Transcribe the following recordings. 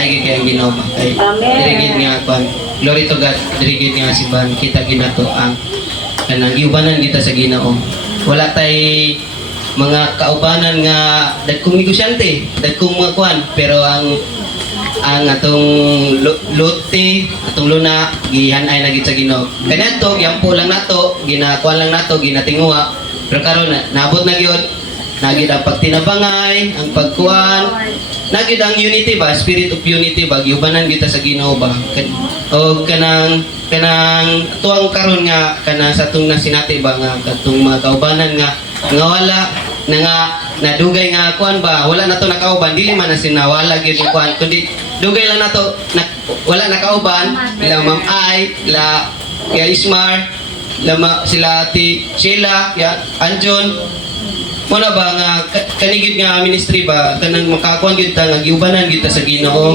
maigi kay ang Ginoo ba kay Amen. dirigid nga kwan glory to God dirigid nga simbahan kita ginato ang kanang giubanan kita sa Ginoo wala tay mga kaubanan nga dagkong negosyante dagkong mga kwan pero ang atong lote atong luna gihanay na gid sa Ginoo kanadto yampo lang nato ginakuan lang nato ginatinguha pero karon naabot na gyud nagid ang pagtinabangay ang pagkuan nagid ang unity ba spirit of unity ba giubanan kita sa Ginoo ba o kanang tuang karon nga kana sa atong nasinati ba nga katong mga kaubanan nga wala na nga nadugay nga kuan ba wala na to nakauban dili man na sinawala gyud yung kuan kundi dugay lang nato wala nakauban ila Ma'am Ay ila kaya Ismar sila ti Sheila ya Anjon muna ba nga kanigid nga ministry ba kanang makakuan gyud ta nga giubanan gyud ta sa Ginoo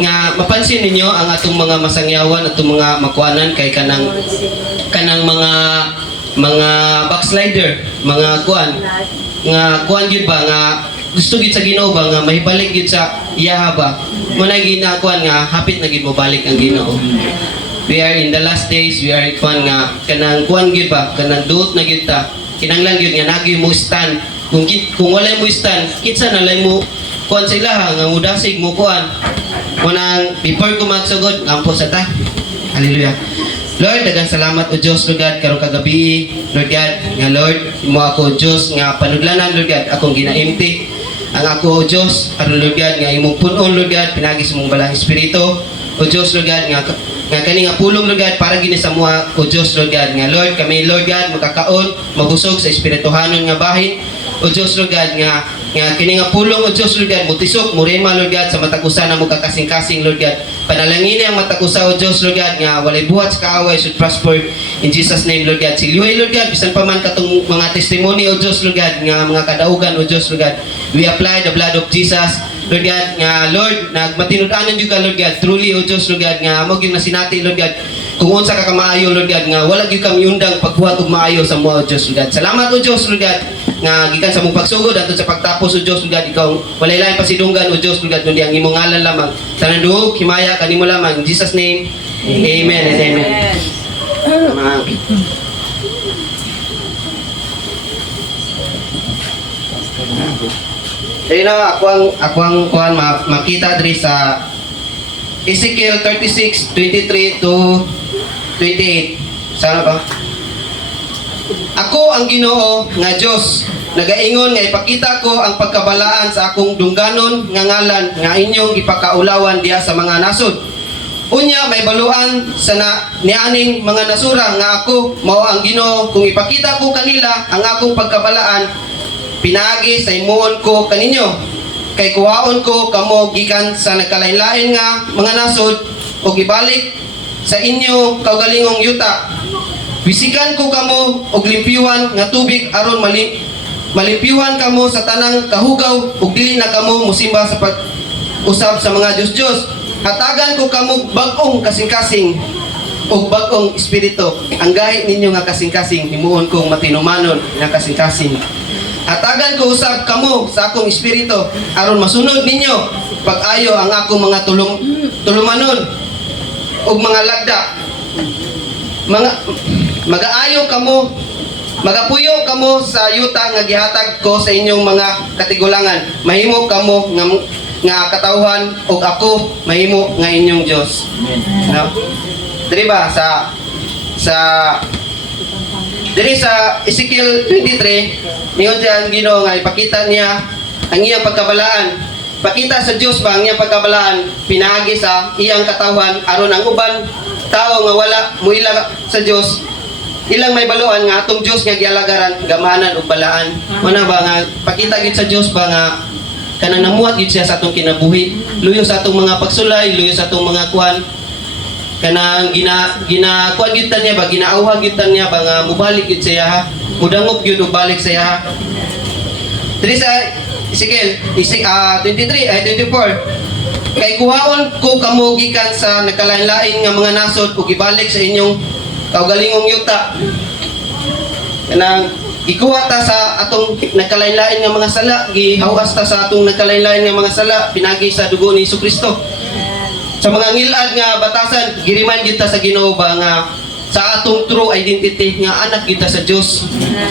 nga mapansin ninyo ang atong mga masangyawan atong mga makuanan kay kanang mga backslider mga kuan nga kuan gyud ba nga gusto gyud sa Ginoo ba nga mahibalik gyud sa iyaha ba mo na ginakuan nga hapit na gyud mo balik ang Ginoo we are in the last days we are kuan nga kanang kuan gyud ba kanang duot na gyud ta kinanglan gyud nga nagyo mo stand kung wala mo stand kitsa na lang mo kuan sa ilaha nga mudasig mo kuan mo nang before ko magsugod ampo sa ta hallelujah Lord, daghang salamat o Diyos, Lord God, karong kagabi, Lord God, nga Lord, mo ako o Diyos, nga panudlanan, Lord God, akong ginaimti, ang ako o Diyos, aron Lord God, nga imong punon, Lord God, pinagis mong balang Espiritu, o Diyos, Lord God, nga kani nga pulong, Lord God, para gini sa mga o Diyos, Lord God, nga Lord, kami, Lord God, magkakaon, mabusog sa Espirituhanon nga bahin, o Diyos, Lord God, nga kini nga pulong o Diyos, Lord God, mutisok, murema, Lord God, sa matakusa na mo kakasing-kasing, Lord God, panalangin ang matakusa o Diyos, Lord God, nga walay buhat sa kaaway should prosper in Jesus name, Lord God. Silyuhay, Lord God, bisan pa man katong mga testimony o Diyos, Lord God, nga mga kadaugan o Diyos, Lord God, we apply the blood of Jesus, Lord God, nga Lord, nagmatinud-anan yung ka, Lord God, truly o Diyos, Lord God, nga mo yung nasinati, Lord God, kung unsa ka kamaayo, Lord God, nga wala gyud kami undang pagbuhat og maayo sa mga o Diyos, Lord God. Salamat o Diyos, Lord God, nga gikan sa mong pagsugod atud sa pagtapos o Diyos, Lord God, ikaw walay lain pasidunggan o Diyos, Lord God, kundi ang imong ngalan lamang. Tanan duog himaya kanimo lamang in Jesus name. Amen and amen. Ayun na, ako ang kuhan makita diri sa Ezekiel 36:23 to 28. Sana ba? Ako ang Ginoo nga Dios, nagaingon nga ipakita ko ang pagkabalaan sa akong dungganon nga ngalan nga inyong ipakaulawan diha sa mga nasod. Unya may baluan sa nianing mga nasura nga ako mao ang Ginoo kung ipakita ko kanila ang akong pagkabalaan pinagi sa imuon ko kaninyo kay kuhaon ko kamo gikan sa nagkalain-lain nga mga nasod o gibalik sa inyo kaugalingong yuta. Bisikan ko kamo og limpyuhan nga tubig aron malimpyuhan kamo sa tanang kahugaw ug dili na kamo musimba sa pag-usab sa mga Dios-Dios. Hatagan ko kamo bag-ong kasing-kasing ug bag-ong espiritu. Ang gahi ninyo nga kasing-kasing himuon kong matinumanon nga kasing-kasing. Hatagan ko usab kamo sa akong espiritu aron masunod ninyo pag-ayo ang akong mga tulumanon ug mga lagda. Magaayo kamo, magapuyo kamo sa yuta nga gihatag ko sa inyong mga katigulangan. Mahimo kamo nga katawhan ug ako mahimo nga inyong Dios. No? Diri ba diri sa Ezekiel 23, niyon siya ang Ginoo nga ipakita niya ang iyang pagkabalaan. Pakita sa Dios ba ang iyang pagkabalaan pinaagi sa iyang katawhan aron ang uban tao nga wala muila sa Dios ilang may baluan nga atong Dios nga gialagaran gamahanan ug balaan. Muna ba nga pakita gid sa Dios ba nga kanang namuhat gid siya sa atong kinabuhi, luyo sa atong mga pagsulay, luyo sa atong mga kuan kanang kuan gid ta niya ba ginaawha gid ta niya ba nga mubalik gid siya ha, mudangop gyud ug balik siya ha. Diri sa Ezekiel 24 kay kuhaon ko kamo gikan sa nagkalain-lain nga mga nasod ug ibalik sa inyong kaugalingong yuta. Kanang ikuha ta sa atong nagkalain-lain nga mga sala, gihawas ta sa atong nagkalain-lain nga mga sala, pinagi sa dugo ni Jesucristo. Sa mga ngilad nga batasan, giriman kita sa Ginoo ba nga sa atong true identity nga anak kita sa Dios.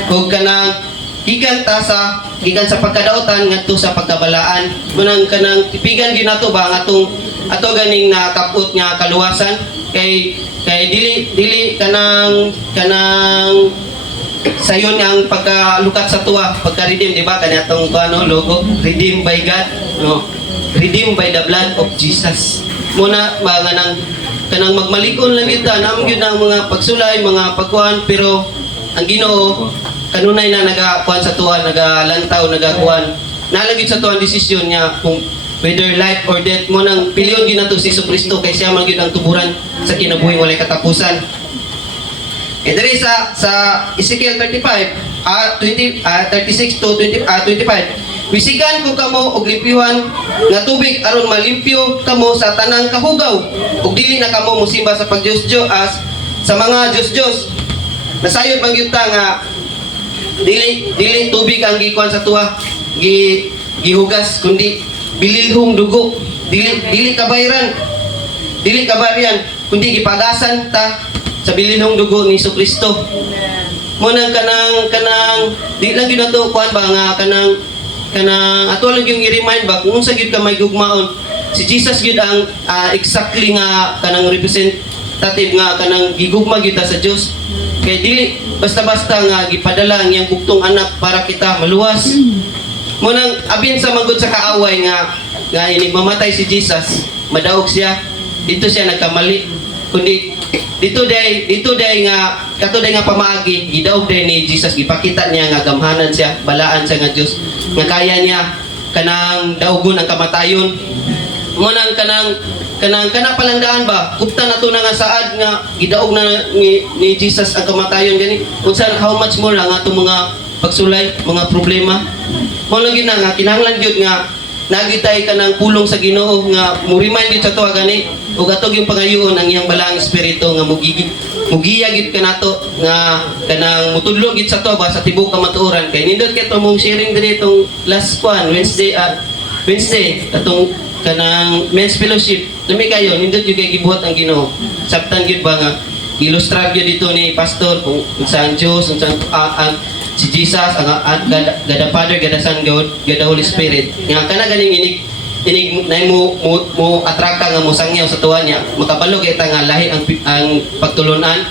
Ug kanang gikan sa pagkadaotan ngadto sa pagkabalaan. Munang kanang tipigan gyud nato ba nga ato ganing nakaput nga kaluwasan kay dili kanang sayon ang pagkalukat sa tuwa, pagka-redeem, di ba? Kanya itong logo, redeemed by God, no? Redeemed by the blood of Jesus. Muna, mga kanang magmalikon lang kita, naman yun ang mga pagsulay, mga pagkuhan, pero ang Ginoo, kanunay na nagakuhan sa tuwa, nagalantaw, nagakuhan. Nalagit sa tuwa ang desisyon niya kung whether life or death, munang piliyon yun na to si Jesucristo, kay siya man yun ang tuburan sa kinabuhi, walay katapusan. And there is sa Ezekiel 36 to 25. Wisigan ko kamo og limpyuhan nga tubig aron malimpyo kamo sa tanang kahugaw ug dili na kamo mosimba sa pagdios-dios sa mga dios-dios. Nasayod man gyud ta nga dili tubig ang gikuan sa tuwa, gihugas kundi bililhong dugo. Dili kabayran. Dili kabaryan kundi gipagasan ta sa bilinong dugo ni Jesucristo. Munang kanang di lang gyud nato kuan ba nga kanang ato lang yung i-remind ba kung unsa gyud ka may gugmaon. Si Jesus gyud ang exactly nga kanang representative nga kanang gigugma gyud ta sa Dios. Kay dili basta-basta nga gipadala ang iyang bugtong anak para kita maluwas. Munang abin sa manggod sa kaaway nga ini mamatay si Jesus, madaog siya. Dito siya nagkamali. Kundi dito day nga pamaagi gidaog day ni Jesus, gipakita niya nga gamhanan siya, balaan siya nga Dios nga kaya niya kanang daugon ang kamatayon. Munang kanang palandaan ba kupta nato na nga saad nga gidaog na ni Jesus ang kamatayon gani. Unsa how much more ang atong mga pagsulay, mga problema. Mo lang gyud nga kinahanglan gyud nga nagitay ka ng pulong sa Ginoo nga mo-remind gyud sa tuwa gani ug atog yung pangayoon ang iyang balaang espiritu nga mugiya gyud ka nato nga kanang mutudlo gyud sa tuwa ba sa tibuok kamatuoran kay nindot kay mong sharing diri itong last Wednesday atong kanang men's fellowship lami kayo nindot gyud kay gibuhat ang Ginoo sabtan gyud ba nga ilustrar gyud dito ni pastor kung saan Dios unsang si Jesus ang God the Father, God the Son, God the Holy Spirit. Nga kana ganing inig nay mo atraka nga mo sangyaw sa tuwa niya. Makabalo kay ta nga lahi ang pagtulunan.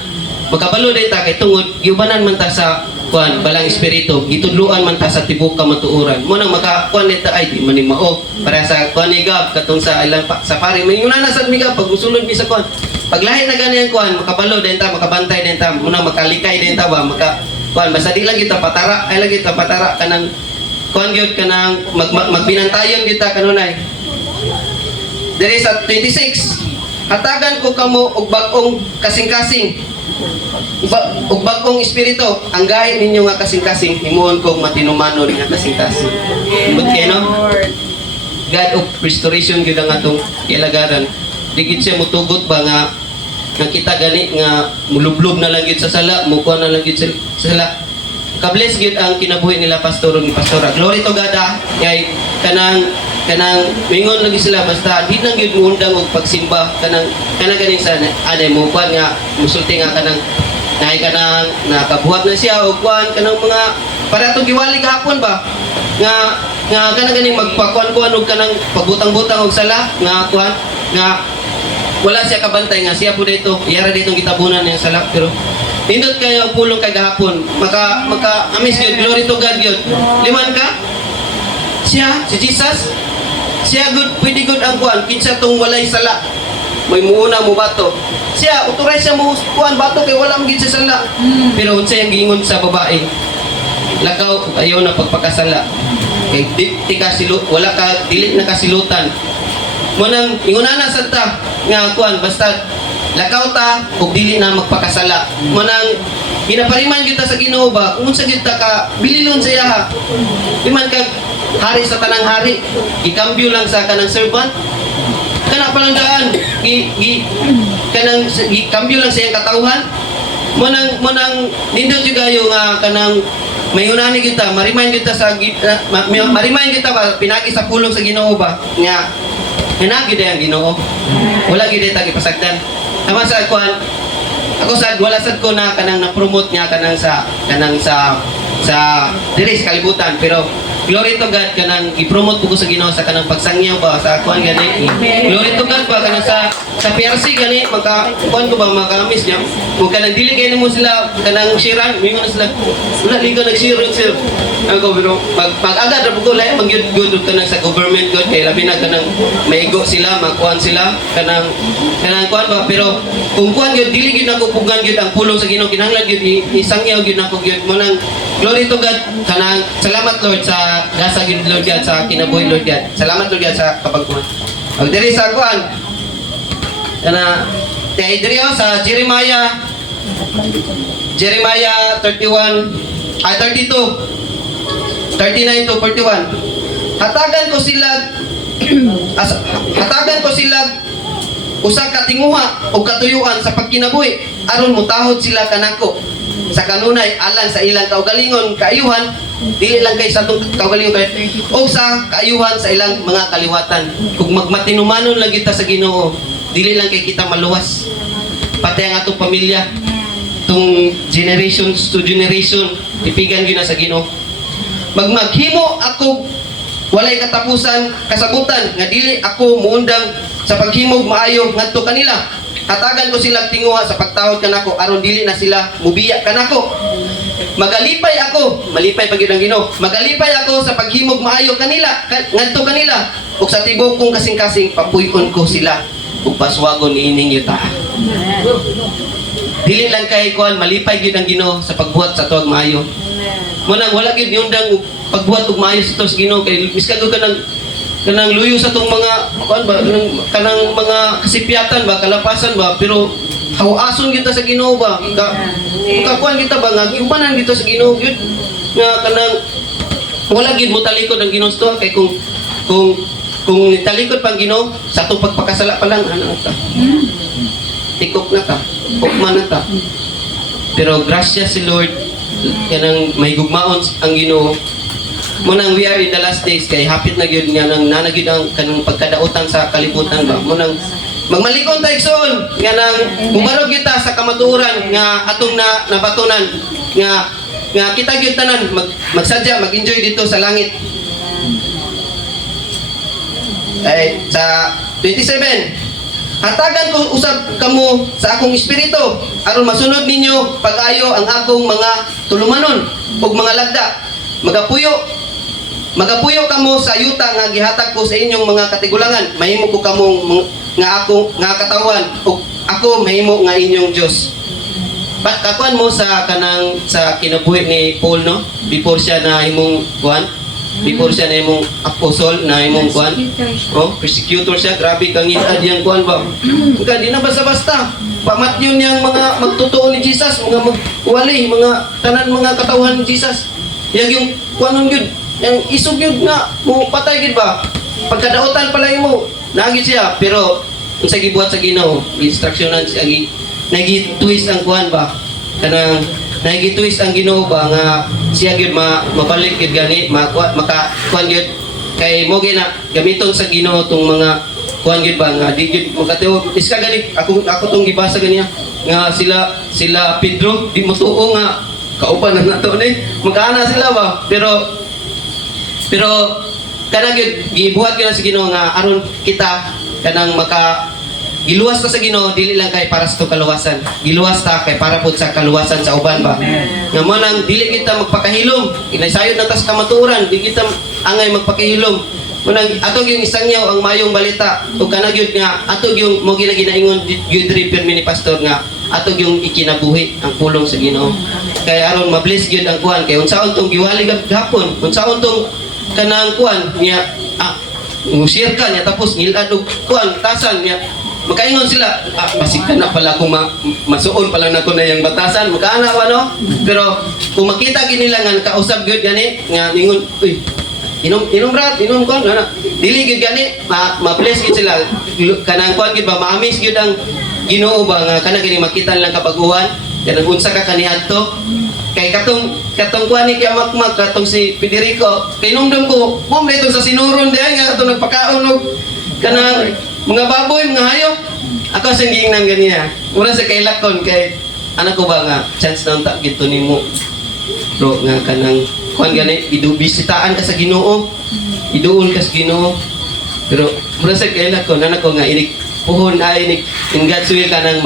Makabalo dayta kay tungod giubanan man ta sa kuan balang espiritu. Gitudluan man ta sa tibuok kamatuoran. Mo nang makakuan dayta ay di man ni mao para sa kuan ni Gab katong sa ilang sa pari mayuna na sa miga pag musulod mi sa kuan. Pag lahi na ganyan kuan makabalo dayta makabantay dayta mo nang makalikay dayta ba kuan basta di lang kita patara ay lang kita patara kanang kuan gyud kanang magbinantayon kita kanunay. There is at 26 hatagan ko kamo og bag-ong kasing-kasing og bag-ong espiritu ang gahi ninyo nga kasing-kasing himuon kog matinumanon nga kasing-kasing. But no God of restoration gyud ang atong ilagaran. Digid siya mutugot ba nga kita gani nga mulublob na lang gyud sa sala, mukuha na lang gyud sa sala. Ka-bless gyud ang kinabuhi nila pastor ug pastora. Glory to God. Kay kanang mingon lagi sila basta di nang gyud muundang og pagsimba kanang ganing sa anay mo kuan nga musulti nga kanang naay kanang nakabuhat na siya og kuan kanang mga para to giwali gahapon ba nga kanang ganing magpakuan-kuan og kanang pagbutang-butang og sala nga kuan nga wala siya kabantay nga siya po dito iyara dito gitabunan niyang salak pero nindot kayo pulong kagahapon maka amis yun glory to God yun liman ka siya si Jesus siya good pwede good ang kuan kinsa tong walay sala may muuna mo bato siya authorize siya mo kuan bato kay wala magid sa sala pero unsa yang giingon sa babae lakaw ayaw na pagpakasala kay di ka wala ka dili na kasilutan mo nang inguna na sa ta nga kuan basta lakaw ta ug dili na magpakasala mo nang ginapariman gyud ta sa Ginoo ba kung unsa gyud ta ka bililon sa iya ha liman ka hari sa tanang hari gikambyo lang sa kanang servant kana palandaan kanang gikambyo lang sa iyang katawhan mo nang nindot gyud kayo nga kanang may unani kita, marimain kita sa marimain kita ba pinagi sa pulong sa Ginoo ba nga hinagi ang Ginoo. Wala gid ta gipasagdan. Tama sa kuan. Ako sad wala sad ko na kanang na-promote niya kanang sa diri sa kalibutan, pero glory to God kanang i-promote ko sa Ginoo sa kanang pagsangyaw ba sa kuan gani. Glory to God ba kanang sa PRC gani maka kuan ko ba makamis niya. Kung kanang dili kay mo sila kanang shiran, mingon na sila. Wala ligo nag-share sir. Ako pero pag-agad ra ko lahi mag-good kanang sa government good kay labi na kanang maigo sila, makuan sila kanang kuan ba, pero kung kuan gyud dili gyud nako pugan gyud ang pulong sa Ginoo, kinahanglan gyud isangyaw gyud nako gyud mo nang glory to God kanang salamat Lord sa gasa gyud Lord God sa kinabuhi Lord God. Salamat Lord God sa kapagkuhan. Og diri sa kuan kana tay diri sa Jeremiah 31 ay 32 39 to 41. Hatagan ko sila usa ka tinguha o katuyuan sa pagkinabuhi aron mutahod sila kanako sa kanunay alang sa ilang kaugalingon kaayuhan, dili lang kay sa kaugalingon o sa kaayuhan sa ilang mga kaliwatan. Kung magmatinumanon lang kita sa Ginoo, dili lang kay kita maluwas, pati ang atong pamilya, tung generations to generation ipigan gyud na sa Ginoo. Maghimo ako walay katapusan kasabutan nga dili ako muundang sa paghimog maayo ngadto kanila. Hatagan ko sila tinguha sa pagtawad kanako aron dili na sila mubiya kanako. Magalipay ako, malipay pag yun ang Ginoo. Magalipay ako sa paghimog maayo kanila ngadto kanila ug sa tibok kong kasing-kasing papuy-on ko sila ug paswagon niining yuta. Dili lang kay kuan malipay gyud ang Ginoo sa pagbuhat sa tuwag maayo. Munang wala gyud niundang pagbuhat og maayo sa tos Ginoo kay miskag kanang luyo sa tong mga kuan ba kanang mga kasipyatan ba kalapasan ba, pero hawason kita sa Ginoo ba ka kuan kita ba nga giubanan kita sa Ginoo gyud nga kanang wala gyud mo talikod ang Ginoo sto kay kung talikod pang Ginoo sa atong pagpakasala pa lang ano ta tikok na ta ukman na ta, pero grasya si Lord kanang may gugmaon ang Ginoo. Munang we are in the last days kay hapit na gyud nga nang nanagyud ang kanang pagkadaotan sa kalibutan ba. Munang magmalikon ta igsoon nga nang bumarog kita sa kamatuoran nga atong nabatunan nga kita gyud tanan magsadya mag-enjoy dito sa langit. Ay sa 27 hatagan ko usab kamo sa akong espiritu aron masunod ninyo pag-ayo ang akong mga tulumanon ug mga lagda. Magapuyo kamo sa yuta nga gihatag ko sa inyong mga katigulangan. Mahimo ko kamo nga katawan ug ako mahimo nga inyong Dios. Kakuan mo sa kanang sa kinabuhi ni Paul no before siya na imong kuan, before siya na imong apostle na imong kuan, persecutor siya, grabe kang ngitad yang kuan ba. Ka di na basta-basta pamatyon yang mga magtotoo ni Jesus, mga magwali, mga tanan mga katawhan ni Jesus. Yang yung kuanon gyud, yang isog gyud nga mo patay gyud ba. Pagkadaotan pala imo, nagit siya, pero unsa gibuhat sa Ginoo, instructionan siya nagi-twist ang kuan ba. Kanang nagi-twist ang Ginoo ba nga siya gyud mabalik gyud gani, maka kuan gyud kay mo gina gamiton sa Ginoo tong mga kuan gyud ba nga di gyud makatiwa iska gani ako tong gibasa ganiya nga sila Pedro di mo tuo nga kauban na nato ni magana sila ba, pero kana gyud gibuhat gyud sa Ginoo nga aron kita kanang giluwas ta sa Ginoo dili lang kay para sa kaluwasan, giluwas ta kay para pud sa kaluwasan sa uban ba. Nga mo nang dili kita magpakahilom, inaysayod na ta sa kamatuoran, di kita angay magpakahilom. Munang atog yung isangyaw ang mayong balita ug kana gyud nga atog yung mo ginaingon gyud refer ni pastor nga atog yung ikinabuhi ang pulong sa Ginoo. Kay aron ma-bless gyud ang kuan kay unsaon tong giwali gapon, unsaon tong kanang kuan niya musir ka niya tapos nilad og kuan tasan niya makaingon sila basig na pala kung masuon pala na ko na yung batasan makaana ba no, pero kung makita gid nila nga kausab gyud gani nga ningon uy inom brat inom kon ana dili gyud gani ma-bless gyud sila kanang kuan gyud ba maamis gyud ang Ginoo ba nga kana gani makita lang kabaguhan kanang unsa ka kaniadto Kay katong kuan ni kay Makmak, katong si Federico, kay nungdom ko, mom dito sa sinuron diay nga katong nagpakaon og kanang mga baboy, mga hayop. Ako sing gingnan ganiya. Mura sa kay lakon kay anak ko ba nga chance na unta gito nimo. Bro nga kanang kuan gani idubisitaan ka sa Ginoo. Iduol ka sa Ginoo. Pero mura sa kay lakon anak ko nga inig puhon ay inig in God's will ka nang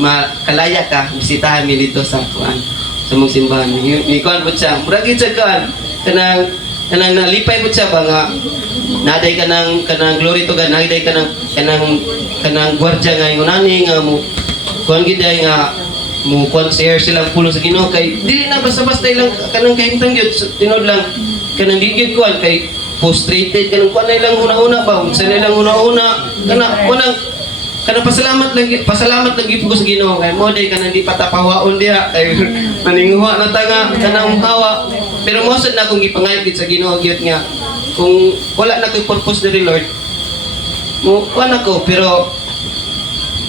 makalaya ka bisitahan mi dito sa kuan sa mong simbahan. Ni kuan po siya. Mura gid sa kuan kanang nalipay po siya ba nga naday ka ng kanang glory to God, naday ka ng kanang gwardiya nga ngunani nga mo kuan gid ay nga mo share silang pulong sa Ginoo kay dili na basta-basta lang kanang kahimtang gyud tinod lang kanang di gyud kuan kay frustrated kanang kuan na lang una-una ba sa lang una-una kanang pasalamat lang gyud ko sa Ginoo kay mo day kanang di patapawaon diha kay maninguha na ta nga kanang hawa pero mo sad na akong gipangayod sa Ginoo gyud nga kung wala na ko'y purpose diri Lord mo kuan ako pero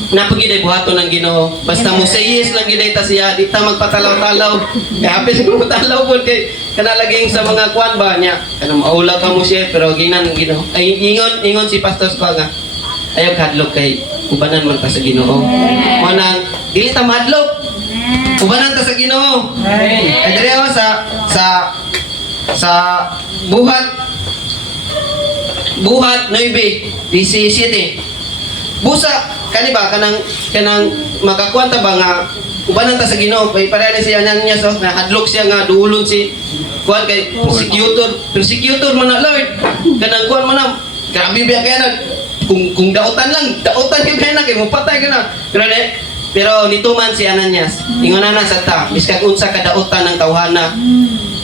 napagiday buhaton ng Ginoo basta mo say yes lang giday ta siya di ta magpatalaw-talaw kay hapis mo talaw pud kay kanalaging sa mga kuan ba niya kanang maula ka mo siya pero ginan ng Ginoo ay ingon si pastor ko nga ayaw kadlok kay ubanan man ta sa Ginoo mo nang dili ta madlok ubanan ta sa Ginoo ay diri ako sa buhat 9 17 busa kani ba kanang makakuanta ba nga ubanan ta sa Ginoo kay pareha ni siya niya so na hadlok siya nga duulon si kuan kay persecutor man na Lord kanang kuan man na grabe biya kaya na kung dautan kay na kay mopatay ka na pero nituman si Ananias ingon na sa ta biskag unsa ka dautan ng tawhana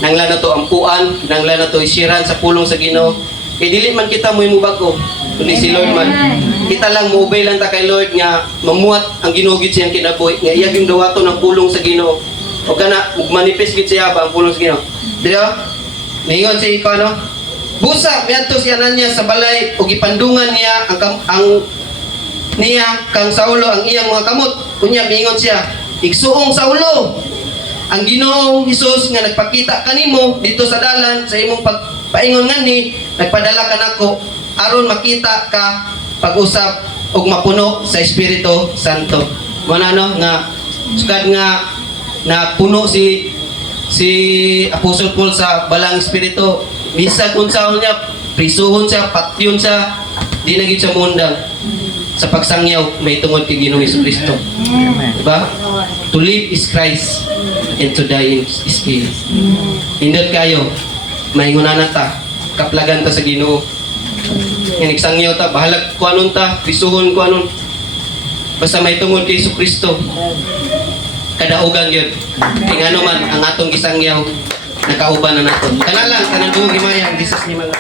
nanglan na to ampuan nanglan na to isiran sa pulong sa Ginoo kay dili man kita mo'y mubako kundi si Lord man kita lang mo-obey lang ta kay Lord nga mamuhat ang Ginoo gid siyang kinabuhi nga iya gyud dawaton ng pulong sa Ginoo o kana manifest gid siya ba ang pulong sa Ginoo dira ningon si ano busa miadto si Ananias sa balay ug gipandungan niya ang niya kang Saulo ang iyang mga kamot unya miingon siya igsuong Saulo ang Ginoong Hesus nga nagpakita kanimo dito sa dalan sa imong pagpaingon ngani nagpadala ka nako aron makita ka pag-usap ug mapuno sa Espiritu Santo. Mo na no nga sukad nga napuno si Apostol Paul sa balang espiritu. Bisag unsa niya prisuhon siya, patyon siya, di na gid siya mundang sa pagsangyaw may tungod kay Ginoong Hesukristo. Diba? To live is Christ and to die is gain. Indot kayo maingunan ta kaplagan ta sa Ginoo nga nagsangyaw ta bahalag kuanon ta prisuhon kuanon basta may tungod kay Hesukristo kadaugan gyud kay ngano man ang atong gisangyaw nakauban na naton kana lang kanang duong himayang Jesus ni mga